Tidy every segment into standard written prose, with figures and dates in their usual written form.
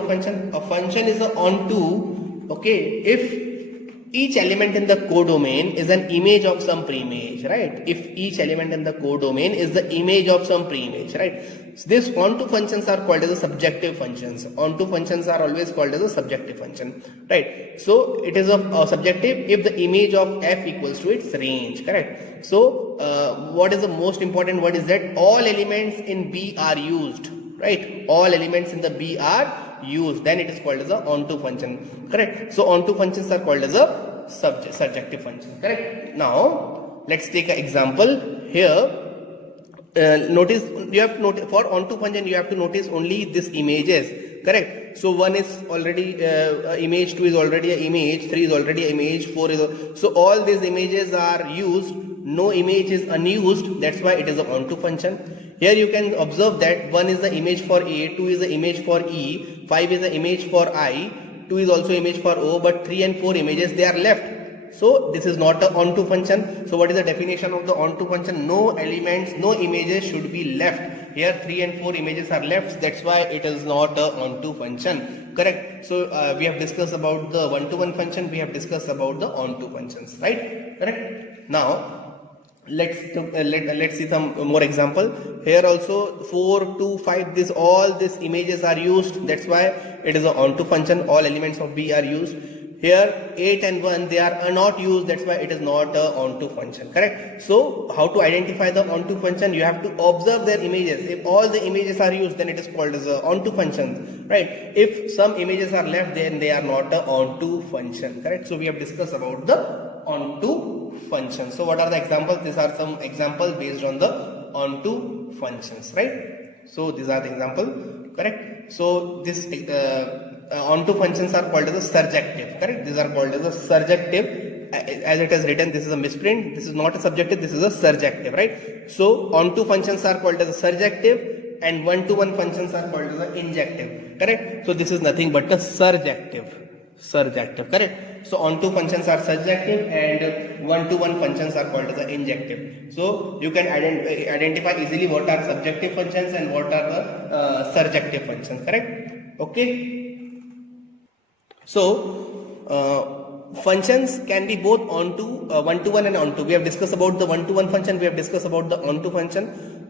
function. A function is a onto, okay, if each element in the codomain is an image of some preimage, right? If each element in the codomain is the image of some preimage, right? So these onto functions are called as a subjective functions. Onto functions are always called as a subjective function, right? So it is a subjective if the image of f equals to its range, correct? So what is the most important word is that all elements in B are used, right? All elements in the B are used, then it is called as a onto function, correct? So onto functions are called as a subjective function, correct? Now let's take an example here. Notice you have to notice for onto function you have to notice only this images, correct? So 1 is already image, 2 is already an image, 3 is already an image, 4 is so all these images are used, no image is unused, that's why it is an onto function. Here you can observe that 1 is the image for A, 2 is the image for E, 5 is the image for I, 2 is also image for O, but 3 and 4 images they are left. So this is not a onto function. So what is the definition of the onto function? No elements, no images should be left. Here 3 and 4 images are left, that's why it is not a onto function, correct? So we have discussed about the one-to-one function, we have discussed about the onto functions, right? Correct? Now let's see some more example. Here also 4, 2, 5, this all these images are used, that's why it is a onto function. All elements of B are used. Here 8 and 1 they are not used, that's why it is not a onto function, correct? So how to identify the onto function? You have to observe their images. If all the images are used, then it is called as a onto function, right? If some images are left, then they are not a onto function, correct? So we have discussed about the onto function. So what are the examples? These are some examples based on the onto functions, right? So these are the example, correct? So this onto functions are called as a surjective, correct? These are called as a surjective. As it is written, this is a misprint, this is not a subjective, this is a surjective, right? So onto functions are called as a surjective and one-to-one functions are called as an injective, correct? So this is nothing but a surjective, correct? So onto functions are surjective and one-to-one functions are called as an injective. So you can identify easily what are subjective functions and what are the surjective functions, correct? Okay. So functions can be both onto one-to-one and onto. We have discussed about the one-to-one function, we have discussed about the onto function.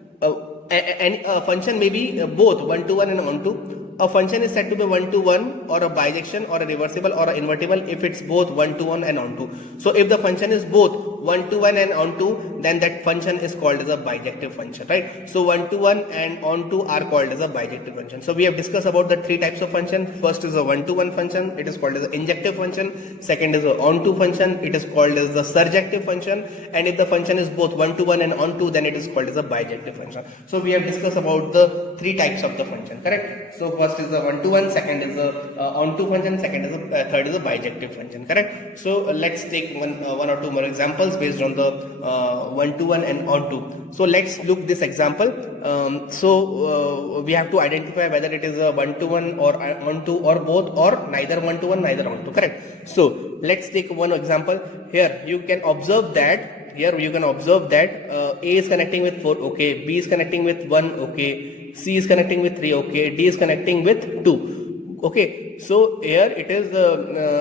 And a function may be both one-to-one and onto. A function is said to be one-to-one or a bijection or a reversible or a invertible if it's both one-to-one and onto. So if the function is both one-to-one and onto, then that function is called as a bijective function, right? So one-to-one and onto are called as a bijective function. So we have discussed about the three types of function. First is a one-to-one function, it is called as an injective function. Second is a onto function, it is called as the surjective function. And if the function is both one-to-one and onto, then it is called as a bijective function. So we have discussed about the three types of the function, correct? So first is the one-to-one, second is the onto function, second is the third is the bijective function, correct? So let's take one or two more examples based on the one-to-one and onto. So let's look this example. We have to identify whether it is a one-to-one or onto or both or neither one-to-one neither onto, correct? So let's take one example. Here you can observe that A is connecting with 4, okay, B is connecting with 1, okay, C is connecting with 3, okay, D is connecting with 2, okay. So here it is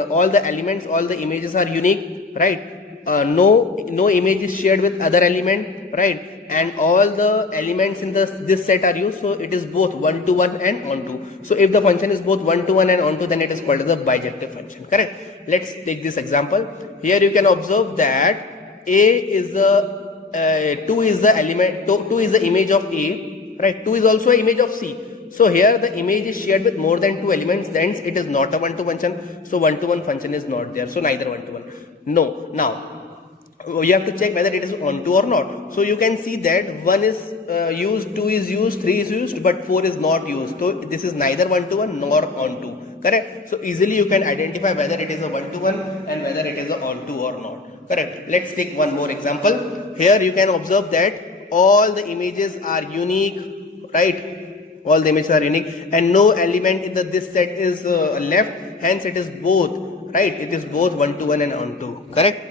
all the elements, all the images are unique, right? No image is shared with other element, right? And all the elements in this set are used, so it is both one-to-one and onto. So if the function is both one-to-one and onto, then it is called as a bijective function, correct? Let's take this example. Here you can observe that A is the 2 is the element, 2 is the image of A, right? 2 is also an image of C. So here the image is shared with more than 2 elements, then it is not a one-to-one function. So one-to-one function is not there. So neither one-to-one. No. Now you have to check whether it is onto or not. So you can see that 1 is used, 2 is used, 3 is used, but 4 is not used. So this is neither one-to-one nor onto, correct? So easily you can identify whether it is a one-to-one and whether it is a onto or not, correct? Let's take one more example. Here you can observe that all the images are unique, right? All the images are unique and no element in this set is left, hence it is both, right? It is both one-to-one and onto, correct?